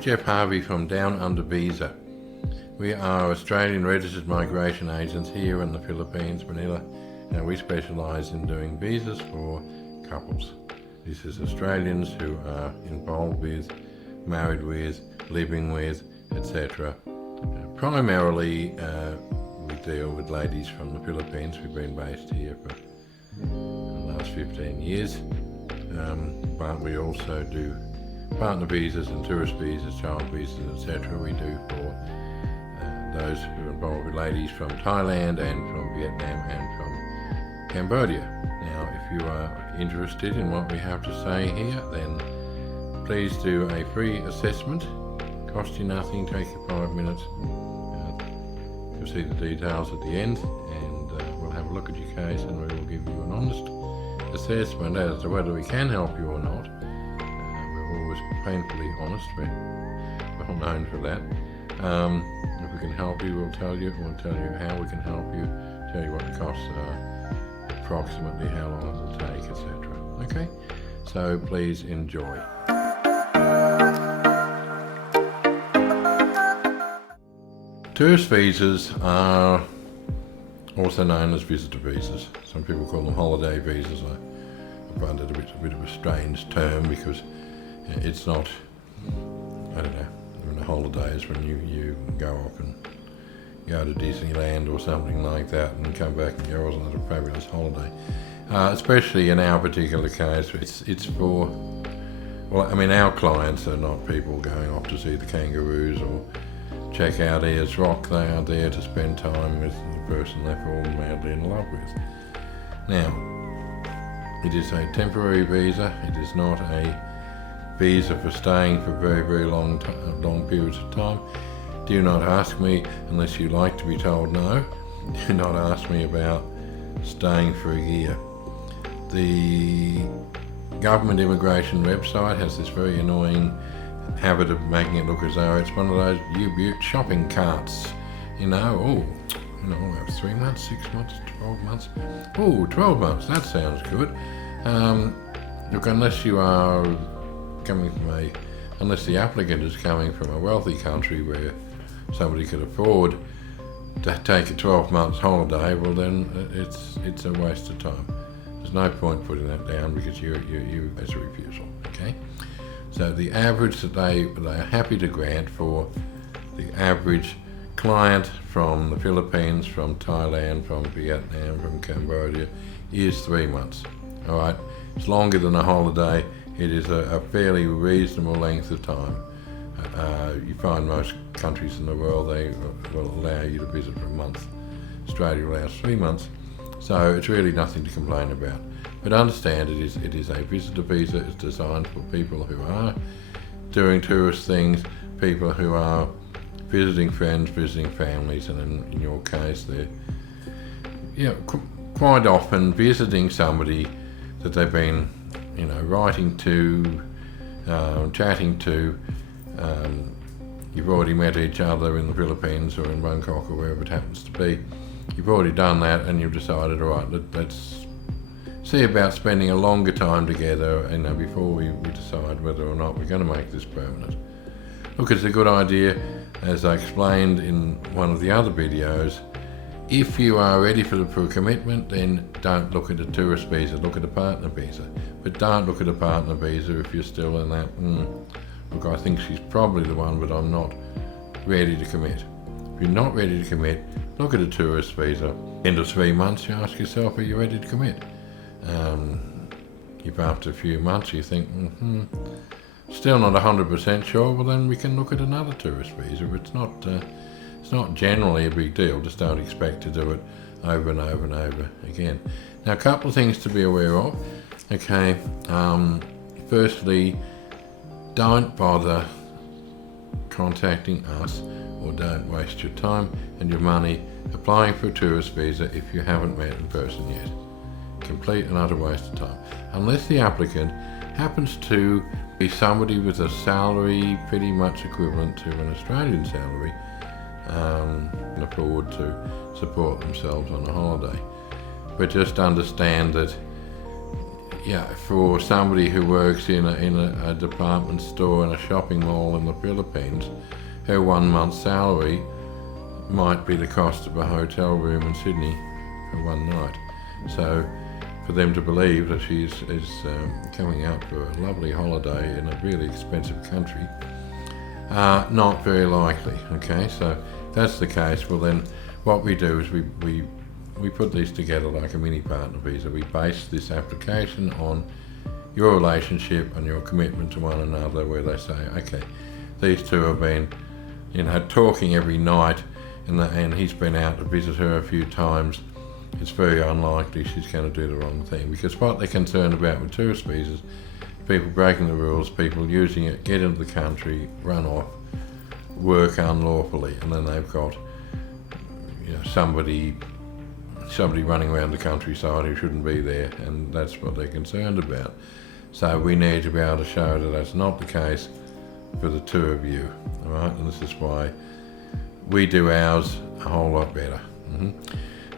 Jeff Harvie from Down Under Visa. We are Australian registered migration agents here in the Philippines, Manila, and we specialise in doing visas for couples. This is Australians who are involved with, married with, living with, etc. Primarily, we deal with ladies from the Philippines. We've been based here for the last 15 years, but we also do partner visas and tourist visas, child visas, etc. We do for those who are involved with ladies from Thailand and from Vietnam and from Cambodia. Now, if you are interested in what we have to say here, then please do a free assessment. Cost you nothing, take you 5 minutes. You'll see the details at the end, and we'll have a look at your case and we will give you an honest assessment as to whether we can help you or not. We're always painfully honest, we're well known for that. If we can help you, we'll tell you how we can help you, tell you what the costs are, approximately how long it will take, etc. Okay, so please enjoy. Tourist visas are also known as visitor visas. Some people call them holiday visas. I find it a bit of a strange term because it's not, I don't know, the holidays when you go off and go to Disneyland or something like that and come back and go, wasn't it a fabulous holiday? Especially in our particular case, it's for, well, I mean, our clients are not people going off to see the kangaroos or check out Ayers Rock. They are there to spend time with the person they're fallen madly in love with. Now, it is a temporary visa. It is not a visa for staying for very, very long periods of time. Do not ask me, unless you like to be told no, do not ask me about staying for a year. The government immigration website has this very annoying habit of making it look as though it's one of those U-Butte shopping carts. You have 3 months, 6 months, 12 months. Oh, 12 months, that sounds good. Look, unless you are unless the applicant is coming from a wealthy country where somebody could afford to take a 12 months holiday, well then it's a waste of time. There's no point putting that down because you as a refusal, okay? So the average that they are happy to grant for the average client from the Philippines, from Thailand, from Vietnam, from Cambodia is 3 months, all right? It's longer than a holiday. It is a fairly reasonable length of time. You find most countries in the world, they will allow you to visit for a month. Australia allows 3 months, so it's really nothing to complain about. But understand it is a visitor visa. It's designed for people who are doing tourist things, people who are visiting friends, visiting families, and in your case, they're quite often visiting somebody that they've been writing to, chatting to. You've already met each other in the Philippines or in Bangkok or wherever it happens to be. You've already done that and you've decided, all right, let's see about spending a longer time together before we decide whether or not we're going to make this permanent. Look, it's a good idea, as I explained in one of the other videos. If you are ready for a commitment, then don't look at a tourist visa, look at a partner visa. But don't look at a partner visa if you're still in that, look, I think she's probably the one, but I'm not ready to commit. If you're not ready to commit, look at a tourist visa. End of 3 months, you ask yourself, are you ready to commit? If after a few months you think, still not 100% sure, well then we can look at another tourist visa. It's not generally a big deal, just don't expect to do it over and over and over again. Now, a couple of things to be aware of. Okay, firstly, don't bother contacting us, or don't waste your time and your money applying for a tourist visa if you haven't met in person yet. Complete and utter waste of time. Unless the applicant happens to be somebody with a salary pretty much equivalent to an Australian salary, can afford to support themselves on a holiday. But just understand that yeah, for somebody who works in a department store and a shopping mall in the Philippines, her 1 month's salary might be the cost of a hotel room in Sydney for one night. So for them to believe that she's coming out for a lovely holiday in a really expensive country, not very likely. Okay, so if that's the case, well then what we do is we put these together like a mini partner visa. We base this application on your relationship and your commitment to one another, where they say, okay, these two have been, talking every night, and he's been out to visit her a few times. It's very unlikely she's going to do the wrong thing, because what they're concerned about with tourist visas, people breaking the rules, people using it, get into the country, run off, work unlawfully, and then they've got somebody running around the countryside who shouldn't be there, and that's what they're concerned about. So we need to be able to show that that's not the case for the two of you, all right? And this is why we do ours a whole lot better.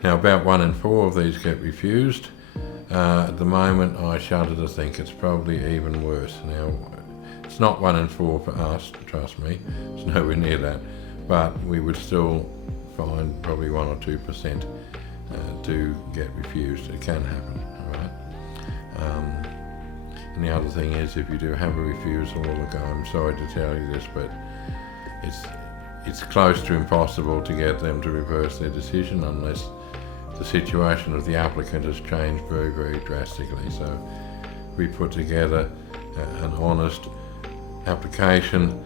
Now, about 1 in 4 of these get refused. At the moment, I shudder to think it's probably even worse. Now, it's not 1 in 4 for us, trust me, it's nowhere near that, but we would still find probably 1 or 2% do get refused. It can happen, all right? And the other thing is, if you do have a refusal, look, I'm sorry to tell you this, but it's close to impossible to get them to reverse their decision unless the situation of the applicant has changed very, very drastically. So we put together an honest application,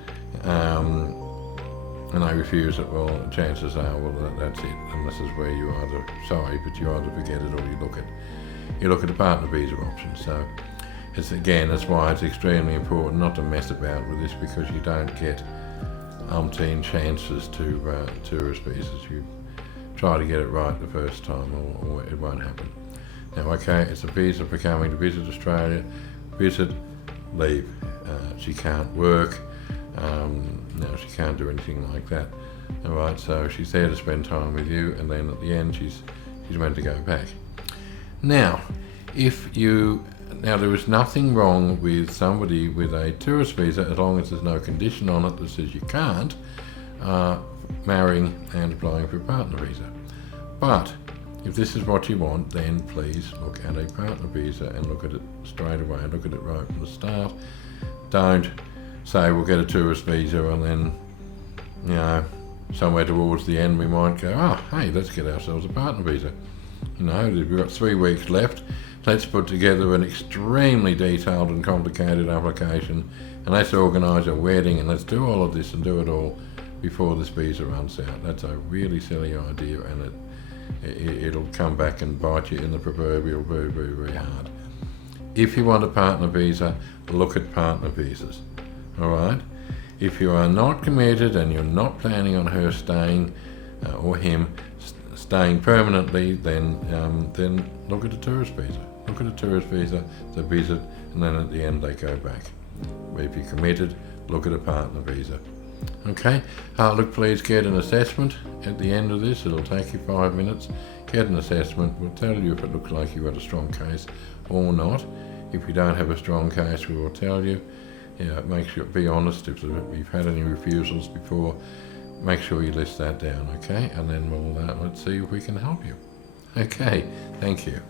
and they refuse it, well, chances are, that's it, and this is where you either forget it, or you look at the partner visa option. So that's why it's extremely important not to mess about with this, because you don't get umpteen chances to tourist visas. You try to get it right the first time, or it won't happen. Now, okay, it's a visa for coming to visit Australia, visit, leave. She can't work. No, she can't do anything like that. All right, so she's there to spend time with you, and then at the end she's meant to go back. Now, there is nothing wrong with somebody with a tourist visa, as long as there's no condition on it that says you can't, marrying and applying for a partner visa. But if this is what you want, then please look at a partner visa and look at it straight away, and look at it right from the start. Don't say we'll get a tourist visa and then, somewhere towards the end we might go, oh, hey, let's get ourselves a partner visa. We've got 3 weeks left. Let's put together an extremely detailed and complicated application, and let's organise a wedding, and let's do all of this and do it all before this visa runs out. That's a really silly idea, and it'll come back and bite you in the proverbial very, very, very hard. If you want a partner visa, look at partner visas. All right? If you are not committed and you're not planning on her staying, or him staying permanently, then look at a tourist visa. Look at a tourist visa, they visit, and then at the end they go back. If you're committed, look at a partner visa. Okay? Look, please get an assessment at the end of this. It'll take you 5 minutes. Get an assessment. We'll tell you if it looks like you've got a strong case or not. If you don't have a strong case, we will tell you. Make sure, be honest. If you've had any refusals before, make sure you list that down, okay? And then let's see if we can help you. Okay, thank you.